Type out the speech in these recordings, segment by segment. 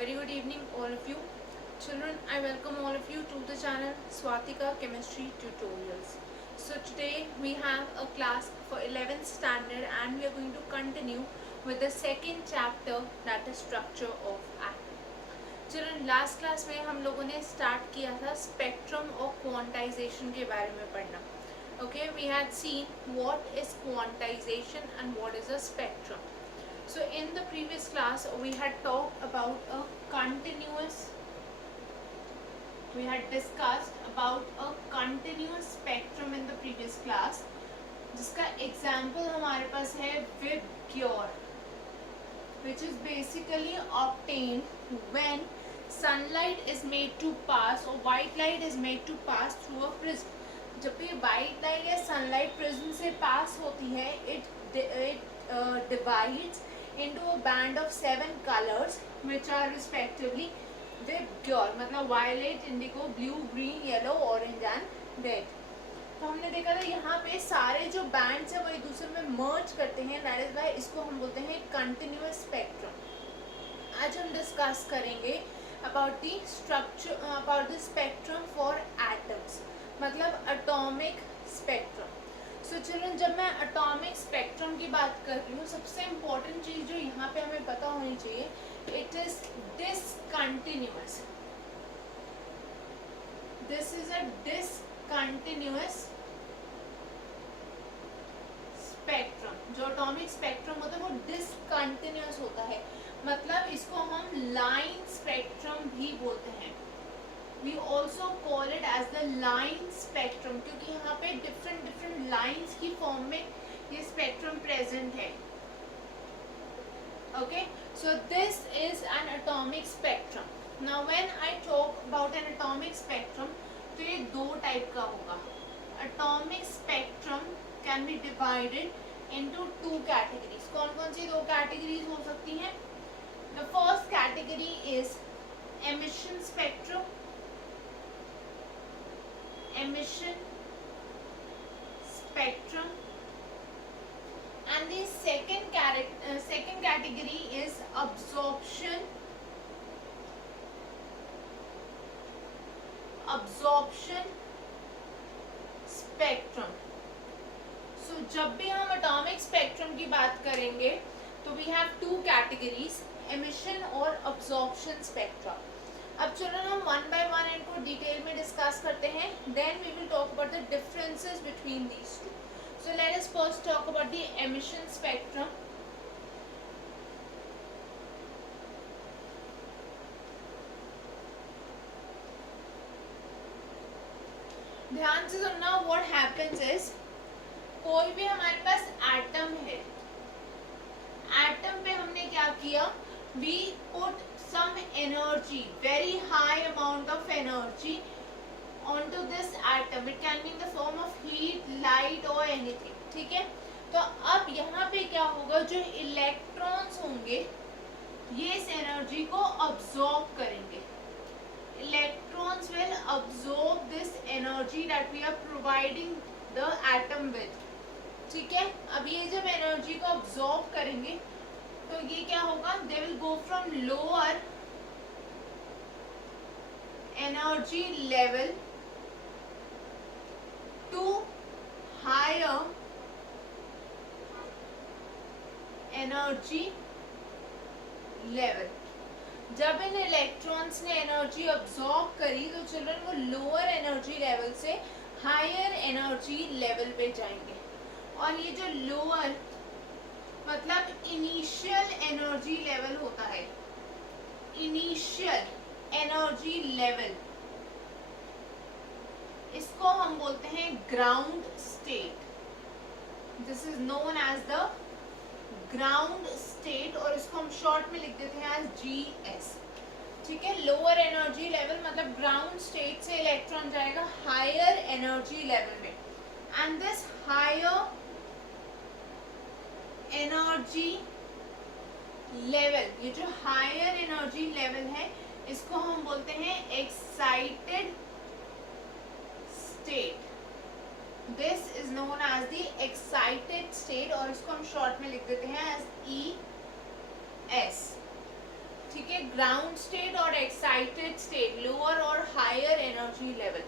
very good evening all of you. Children, I welcome all of you to the channel Swatika Chemistry Tutorials. So today we have a class for 11th standard and we are going to continue with the second chapter, that is structure of atom. Children, last class में हम लोगों ने start किया था spectrum और quantization के बारे में पढ़ना. Okay, we had seen what is quantization and what is a spectrum. So in the previous class we had talked about a we had discussed about a continuous spectrum in the previous class, जिसका example हमारे पास है Vibgyor, which is basically obtained when sunlight is made to pass or white light is made to pass through a prism. जब भी white light या sunlight prism से pass होती है, it divides into a band of 7 colors which are respectively Vibgyor, मतलब violet, indigo, blue, green, yellow, orange and red. तो हमने देखा था यहाँ पे सारे जो बैंड्स है वो एक दूसरे में मर्ज करते हैं, दैट इज वाई इसको हम बोलते हैं कंटिन्यूअस स्पेक्ट्रम. आज हम डिस्कस करेंगे about the structure, about the spectrum for atoms, मतलब एटॉमिक स्पेक्ट्रम. सो चिल्ड्रन, जब मैं एटॉमिक स्पेक्ट्रम की बात कर रही हूँ, सबसे इम्पोर्टेंट चीज़ जो यहाँ पे हमें पता होनी चाहिए, it is discontinuous. This is a discontinuous spectrum. जो एटॉमिक स्पेक्ट्रम होता है वो डिसकंटिन्यूअस होता है, मतलब इसको हम लाइन स्पेक्ट्रम भी बोलते हैं. We also call it as the line spectrum, क्योंकि यहाँ पे different lines की फॉर्म में ये स्पेक्ट्रम प्रेजेंट है. Okay, so this is an atomic spectrum. Now when I talk about an atomic spectrum, तो ये दो टाइप का होगा. Atomic spectrum can be divided into two categories. कौन कौन सी दो कैटेगरीज हो सकती हैं? The first category is emission spectrum. Emission spectrum, and the second category is absorption spectrum. So जब भी हम atomic spectrum की बात करेंगे तो we have two categories, emission और absorption spectrum. अब चिल्ड्रन हम वन बाय वन इनको डिटेल में डिस्कस करते हैं, then we will talk about the differences between these two. So let us first talk about the emission spectrum. ध्यान से सुनना, व्हाट हैपेंस इज, कोई भी हमारे पास एटम है, एटम पे हमने क्या किया, we put some energy, very high amount of energy onto this atom. It can be in the form of heat, light or anything. ठीक है, तो अब यहाँ पे क्या होगा, जो इलेक्ट्रॉन्स होंगे ये इस एनर्जी को अब्सॉर्ब करेंगे. Electrons will absorb this energy that we are providing the atom with. ठीक है, अब ये जब एनर्जी को अब्सॉर्ब करेंगे तो ये क्या होगा, they will go from lower energy level to higher energy level. जब इन इलेक्ट्रॉन्स ने एनर्जी अब्सॉर्ब करी तो चिल्ड्रन वो लोअर एनर्जी लेवल से हायर एनर्जी लेवल पे जाएंगे. और ये जो लोअर मतलब इनिशियल एनर्जी लेवल होता है, इनिशियल एनर्जी लेवल, इसको हम बोलते हैं ground state. This is known as the ground state और इसको हम शॉर्ट में लिख देते हैं एज GS. ठीक है, लोअर एनर्जी लेवल मतलब ग्राउंड स्टेट से इलेक्ट्रॉन जाएगा हायर एनर्जी लेवल में, and this higher energy level, ये जो हायर एनर्जी लेवल है इसको हम बोलते हैं excited state. This is known as the excited state और इसको हम शॉर्ट में लिख देते हैं एज ES. ठीक है, ground state or excited state, lower or higher energy level.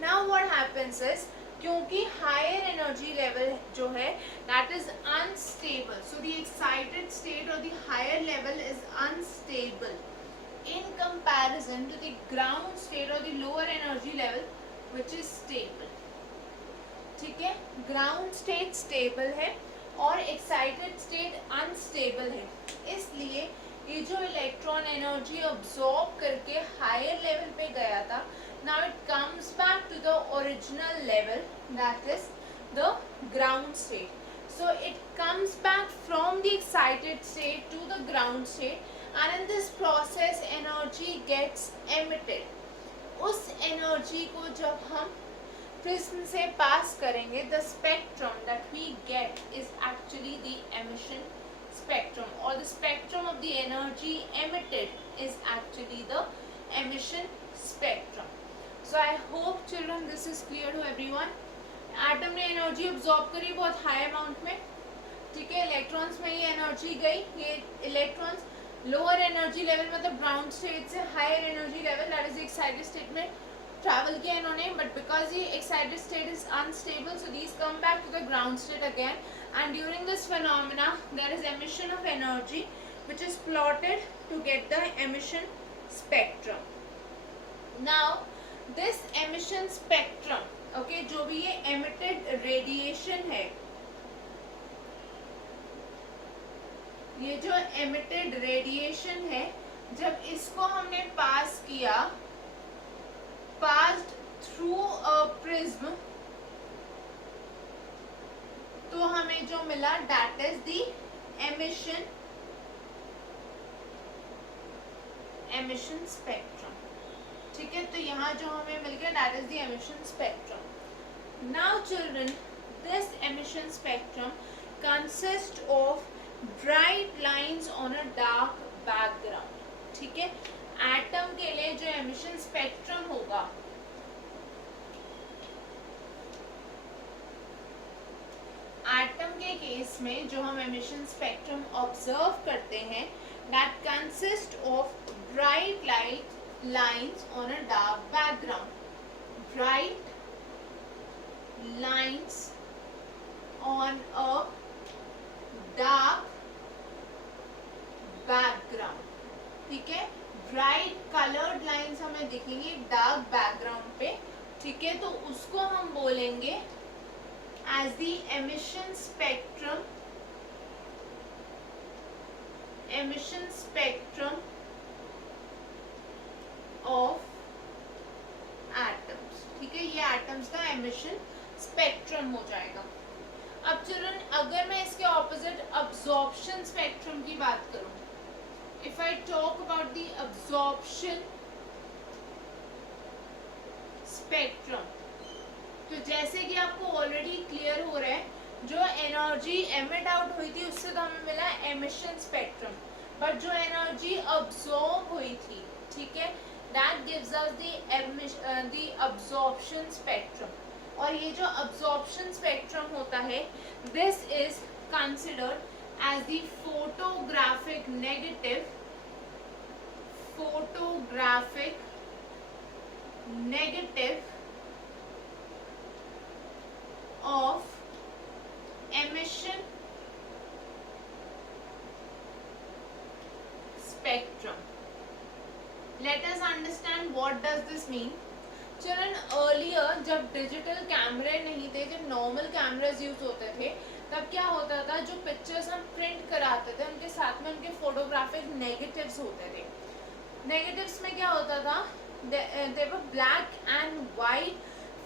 Now what happens is, क्योंकि higher energy level जो है that is unstable, so the excited state or the higher level is unstable in comparison to the ground state or the lower energy level which is stable. ठीक है, ground state stable है और excited state unstable है, इसलिए ये जो electron energy absorb करके higher level पे गया था, now it comes back to the original level that is the ground state. So it comes back from the excited state to the ground state and in this process energy gets emitted. उस energy को जब हम prism से pass करेंगे, the spectrum that we get is actually the emission spectrum, or the spectrum of the energy emitted is actually the emission spectrum. So I hope children this is clear to everyone. Atom ने energy absorb करी बहुत high amount में, ठीक है, electrons में ये energy गई, ये इलेक्ट्रॉन्स लोअर एनर्जी लेवल मतलब ग्राउंड स्टेट से higher energy level that is the excited state में ट्रैवल किया इन्होंने, बट बिकॉज ये excited state is unstable, so these come back to the ground state again, and during this phenomena there is emission of energy which is plotted to get the emission spectrum. Now this emission spectrum, okay, जो भी ये emitted radiation है, ये जो emitted radiation है, जब इसको हमने पास किया, passed through a prism, तो हमें जो मिला that is the emission spectrum. ठीक है, तो यहाँ जो हमें मिल गया that is the emission spectrum. Now children, this emission spectrum consists of bright lines on a dark background. ठीक है, एटम के लिए जो emission spectrum होगा, एटम के केस में जो हम एमिशन स्पेक्ट्रम ऑब्जर्व करते हैं, that consist of bright light lines on a dark background. Bright lines on a dark background. ठीक है, ब्राइट कलर्ड लाइंस हमें दिखेंगी डार्क बैकग्राउंड पे. ठीक है, तो उसको हम बोलेंगे as the emission spectrum of atoms. ठीक है, ये atoms का emission spectrum हो जाएगा. अब चिल्ड्रन, अगर मैं इसके ऑपोजिट absorption spectrum की बात करूं, if I talk about the absorption spectrum, तो जैसे कि आपको ऑलरेडी क्लियर हो रहा है, जो एनर्जी एमिट आउट हुई थी उससे तो हमें मिला एमिशन स्पेक्ट्रम, बट जो एनर्जी अब्सॉर्ब हुई थी, ठीक है, that gives us the absorption spectrum. और ये जो अब्सॉर्प्शन स्पेक्ट्रम होता है, this is considered as the photographic negative of emission spectrum. Let us understand what does this mean. Children, earlier जब डिजिटल कैमरे नहीं थे, जब नॉर्मल कैमरास यूज होते थे, तब क्या होता था, जो पिक्चर्स हम प्रिंट कराते थे उनके साथ में उनके फोटोग्राफिक नेगेटिव्स होते थे. नेगेटिव्स में क्या होता था, they were black and white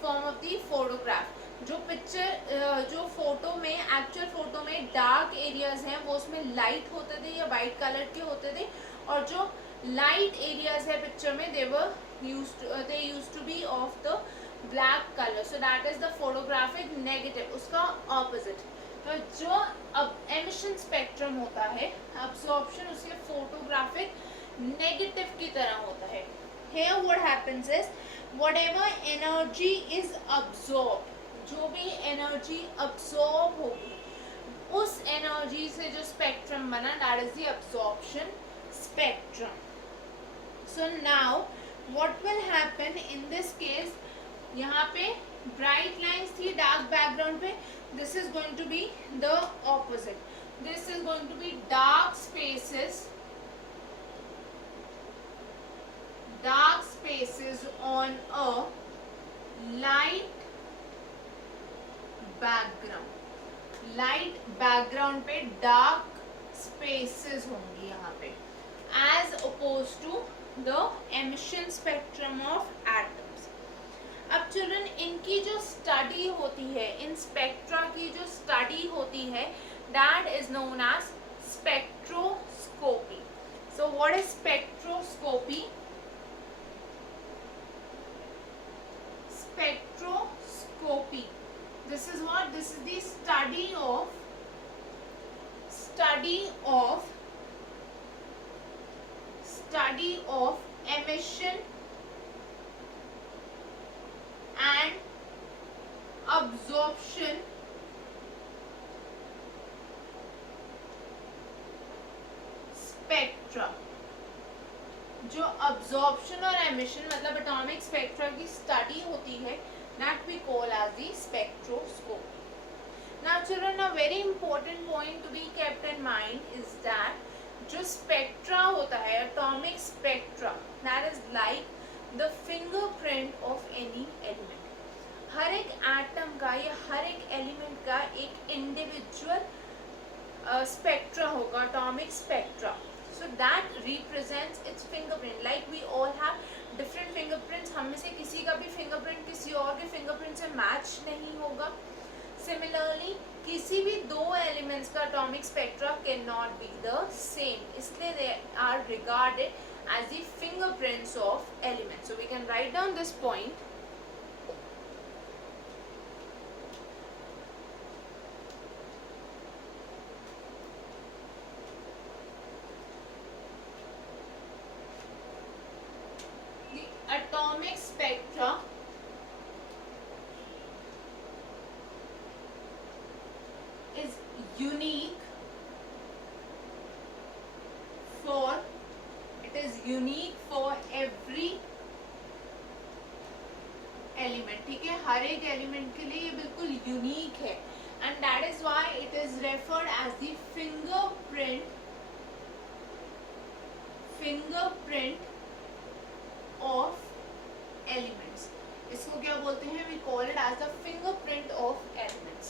form of the photograph. जो पिक्चर जो फोटो में एक्चुअल फोटो में डार्क एरियाज हैं वो उसमें लाइट होते थे या वाइट कलर के होते थे, और जो लाइट एरियाज है पिक्चर में they used to be of the black colour. So that is the photographic negative. उसका ऑपोजिट, तो जो अब एमिशन स्पेक्ट्रम होता है, अब्सॉर्प्शन उसके फोटोग्राफिक नेगेटिव की तरह होता है. Here what happens is, whatever energy is absorbed, जो भी एनर्जी अब्सॉर्ब होगी, उस एनर्जी से जो स्पेक्ट्रम बना, that is the absorption spectrum. So now what will happen in this case, यहाँ पे bright lines थी dark background पे, this is going to be the opposite. This is going to be dark spaces on a light background पे dark spaces होंगी यहाँ पे, as opposed to the emission spectrum of atoms. अब children इनकी जो study होती है, इन स्पेक्ट्रा की जो स्टडी होती है, that is known as spectroscopy. So what is spectroscopy? Spectroscopy, this is what, this is the study of emission and absorption spectra. जो अब्जॉर्प्शन और एमिशन मतलब एटॉमिक स्पेक्ट्रा की स्टडी होती है, that we call as the spectroscopy. Now children, a very important point to be kept in mind is that जो spectra होता है, atomic spectra, that is like the fingerprint of any element. हर एक atom का या हर एक element का एक individual spectra होगा, atomic spectra. So that represents its fingerprint. Like we all have different fingerprints. हम में से किसी का भी fingerprint किसी और के fingerprint से match नहीं होगा. Similarly, किसी भी दो elements का atomic spectra cannot be the same. इसलिए they are regarded as the fingerprints of elements. So we can write down this point. Atomic spectra is unique for every element. ठीक है, हर एक एलिमेंट के लिए ये बिल्कुल यूनिक है, and that is why it is referred as the fingerprint of elements. इसको क्या बोलते हैं? We call it as the fingerprint of elements.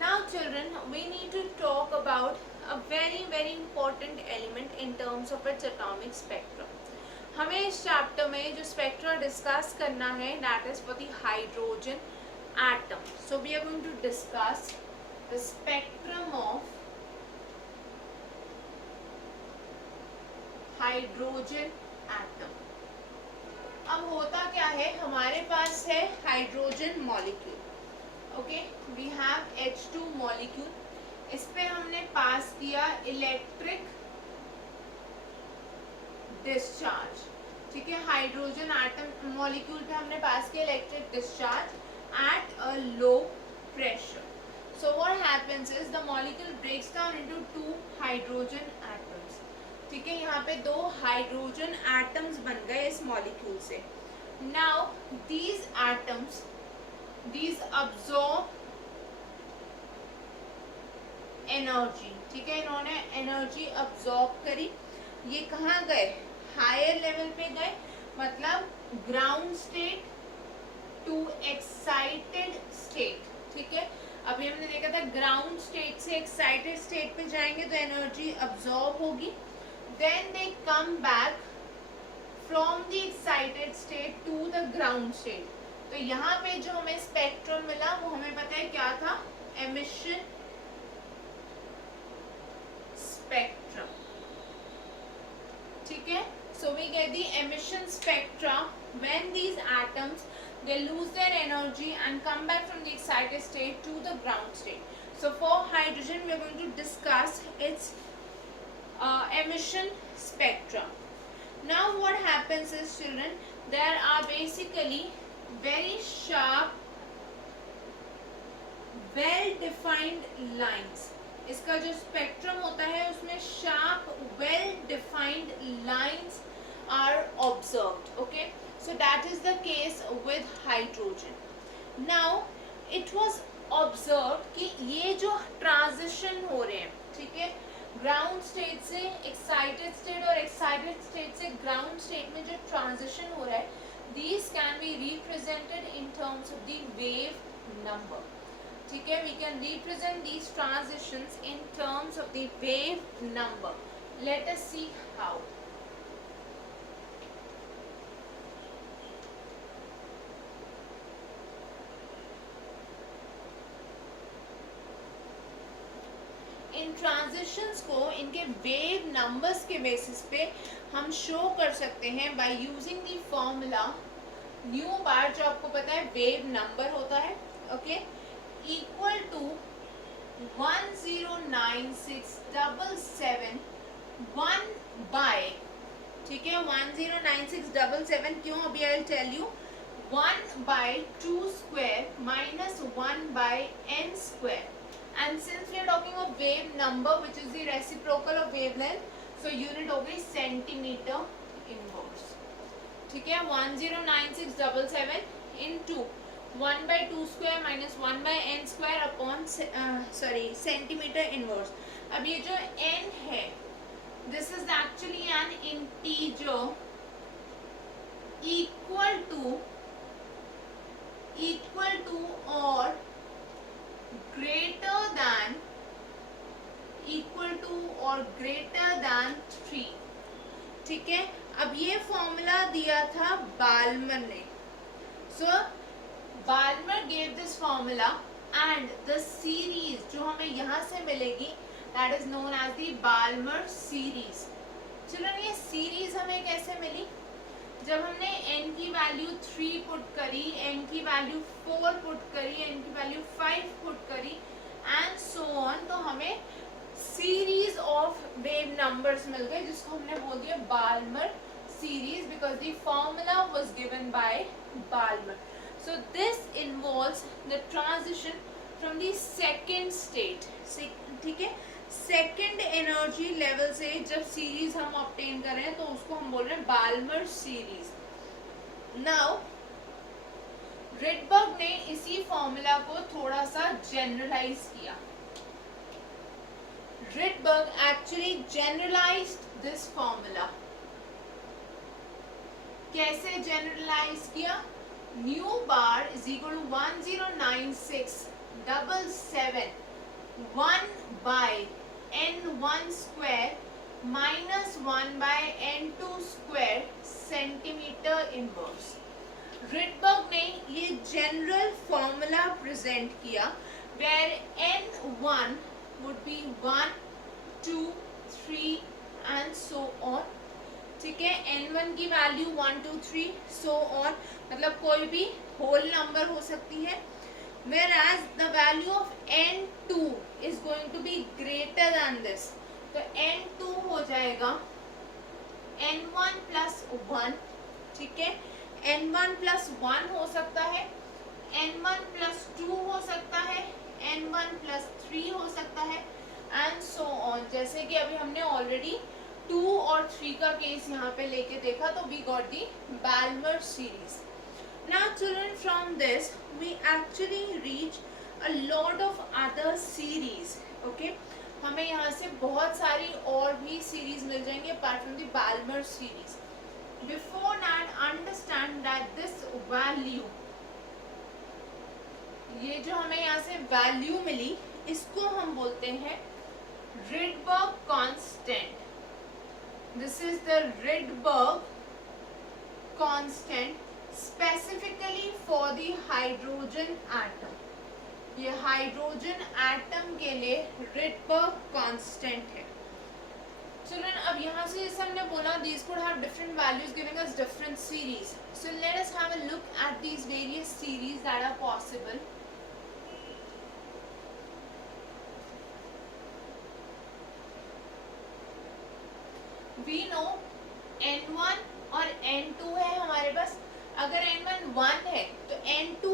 Now children, we need to talk about a very important element in terms of its atomic spectrum. हमें इस chapter में जो spectra discuss करना है, that is for the hydrogen atom. So we are going to discuss the spectrum of hydrogen atom. अब होता क्या है, हमारे पास है hydrogen molecule. Okay, we have H2 molecule. इस पे हमने पास किया इलेक्ट्रिक डिस्चार्ज. ठीक है, हाइड्रोजन एटम मॉलिक्यूल पे हमने पास किया electric discharge at a low pressure. So what happens is the molecule breaks down into two hydrogen atoms. ठीक है, यहाँ पे दो हाइड्रोजन एटम्स बन गए इस मॉलिक्यूल से. Now these atoms, these absorb energy. ठीक है, इन्होंने एनर्जी अब्सॉर्ब करी. ये कहाँ गए? हायर लेवल पे गए, मतलब ground state to excited state. ठीक है, अभी हमने देखा था ग्राउंड स्टेट से एक्साइटेड स्टेट पे जाएंगे तो एनर्जी अब्सॉर्ब होगी. Then they come back from the excited state to the ground state. तो यहाँ पे जो हमें स्पेक्ट्रम मिला वो हमें पता है क्या था? Emission spectrum. ठीक है, so we get the emission spectra when these atoms they lose their energy and come back from the excited state to the ground state. So for hydrogen we are going to discuss its emission spectra. Now what happens is children, there are basically very sharp well defined lines. इसका जो spectrum होता है उसमें sharp well defined lines are observed. Okay, so that is the case with hydrogen. Now it was observed कि ये जो transition हो रहे हैं, ठीक है, ग्राउंड स्टेट से एक्साइटेड स्टेट और एक्साइटेड स्टेट से ग्राउंड स्टेट में जो ट्रांजिशन हो रहा है, these can be represented in terms of the wave number. ठीक है, we can represent these transitions in terms of the wave number. Let us see how. In transitions को इनके वेव नंबर्स के बेसिस पे हम शो कर सकते हैं by using the formula nu bar, जो आपको पता है वेव नंबर होता है, ओके, इक्वल टू 109677 1 बाय, ठीक है, 109677 क्यों, अभी I will tell you, 1 by 2 square minus 1 by n square. And since we are talking of wave number which is the reciprocal of wavelength, so unit हो गई centimetre inverse. ठीक है, 109677 into 1 by 2 square minus 1 by n square upon centimetre inverse. अब ये जो n है, this is actually an integer equal to or greater than, equal to or greater than 3. ठीक है, अब ये फॉर्मूला दिया था बाल्मर ने. So Balmer gave this formula and the series जो हमें यहाँ से मिलेगी that is known as the Balmer series. चलो, ये सीरीज हमें कैसे मिली, जब हमने n की वैल्यू 3 पुट करी, n की वैल्यू 4 पुट करी, n की वैल्यू 5 पुट करी एंड सो ऑन, तो हमें सीरीज ऑफ वेव नंबर्स मिल गए जिसको हमने बोल दिया Balmer series because the formula was given by Balmer. So this involves the transition from the second state, ठीक है, सेकेंड एनर्जी लेवल से जब सीरीज हम ऑब्टेन कर रहे हैं तो उसको हम बोल रहे हैं बाल्मर सीरीज. नाउ रिडबर्ग ने इसी फॉर्मूला को थोड़ा सा जनरलाइज किया. Rydberg actually generalised this formula. कैसे जनरलाइज किया, nu bar is equal to 109677 1 by n1 square minus 1 by n2 square centimetre inverse. Rydberg ने ये जनरल फॉर्मूला प्रेजेंट किया where n1 would be 1 2 3 and so on. ठीक है, n1 की value 1 2 3 so on, मतलब कोई भी होल नंबर हो सकती है. Whereas the value of n2 is going to be greater than this, तो n2 हो जाएगा n1 plus 1. ठीक है, n1 plus 1 हो सकता है, n1 plus 2 हो सकता है, n1 plus 3 हो सकता है and so on. जैसे कि अभी हमने ऑलरेडी 2 और 3 का केस यहाँ पे लेके देखा, तो we got the Balmer series. Now children, from this we actually reach a lot of other series. Okay, हमें यहाँ से बहुत सारी और भी सीरीज मिल जाएंगी apart from the Balmer series. Before that, understand that this value, ये जो हमें यहाँ से वैल्यू मिली, इसको हम बोलते हैं Rydberg constant. This is the Rydberg constant specifically for the hydrogen atom. ये हाइड्रोजन एटम के लिए Rydberg constant है. Children, अब यहाँ से जैसे हमने बोला, these could have different values giving us different series. So let us have a look at these various series that are possible. We know n1 और n2 है हमारे पास. अगर n1 1 है तो n2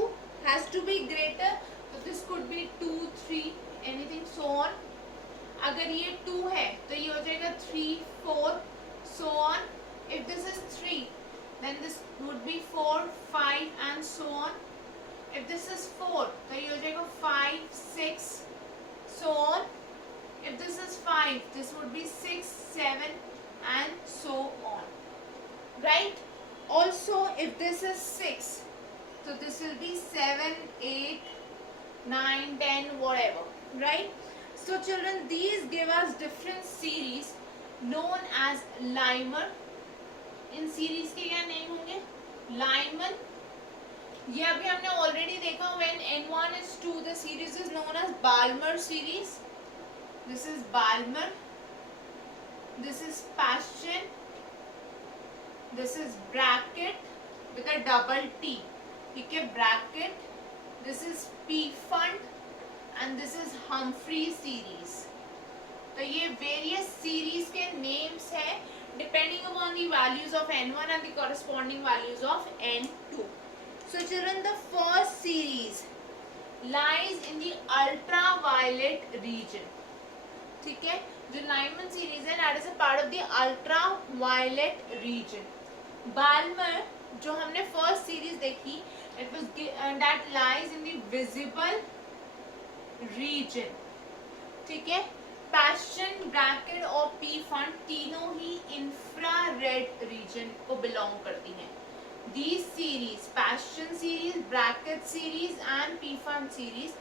has to be greater, so this could be 2 3 anything so on. अगर ये 2 है तो ये हो जाएगा 3 4 so on. If this is 3, then this would be 4, 5 and so on. If this is 4, तो ये हो जाएगा 5, 6, so on. If this is 5, this would be 6, 7 and so on. Right? Also, if this is 6, so this will be 7, 8, 9, 10, whatever. Right? So children, these give us different series known as Lyman. In series के क्या name होंगे? Lyman. ये अभी हमने already देखा. When n1 is 2, the series is known as Balmer series. This is Balmer. This is Paschen. This is Brackett with a double T. ठीक है, Brackett. This is Pfund and this is Humphrey series. तो ये various series के names हैं depending upon the values of n1 and the corresponding values of n2. So children, the first series lies in the ultraviolet region. ठीक है, जो Lyman series है that is a part of the ultraviolet region. Balmer जो हमने first series देखी, it was that lies in the visible region. ठीक है, Paschen, Brackett और Pfund तीनों ही infrared region को belong करती हैं. These series, Paschen series, Brackett series and Pfund series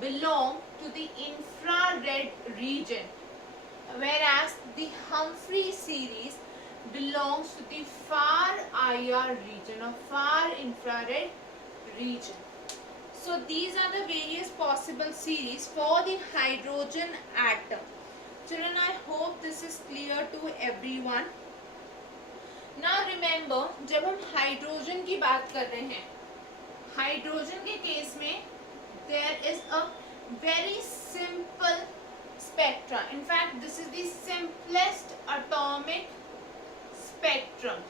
belong to the infrared region, whereas the Humphrey series belongs to the far IR region or far infrared region. So these are the various possible series for the hydrogen atom. Children, I hope this is clear to everyone. Now remember, जब हम hydrogen की बात कर रहे हैं, hydrogen के case में there is a very simple spectra. In fact, this is the simplest atomic spectrum.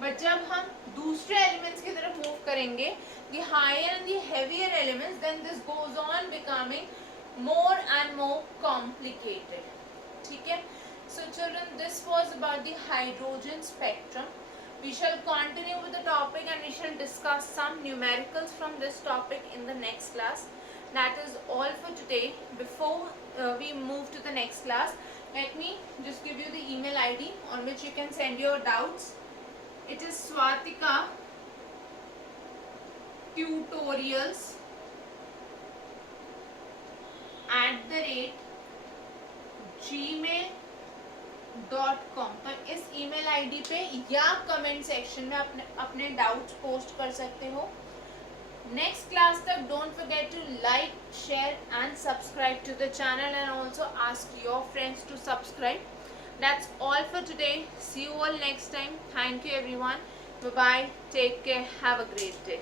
But जब हम दूसरे elements की तरफ move करेंगे, the higher and the heavier elements, then this goes on becoming more and more complicated. ठीक है? So children, this was about the hydrogen spectrum. We shall continue with the topic and we shall discuss some numericals from this topic in the next class. That is all for today. Before we move to the next class, let me just give you the email ID on which you can send your doubts. It is Swatika tutorials @gmail.com. तो इस email ID पे या comment section में अपने doubts post कर सकते हो. Next class तक don't forget to like, share and subscribe to the channel and also ask your friends to subscribe. That's all for today. See you all next time. Thank you everyone. Bye bye. Take care. Have a great day.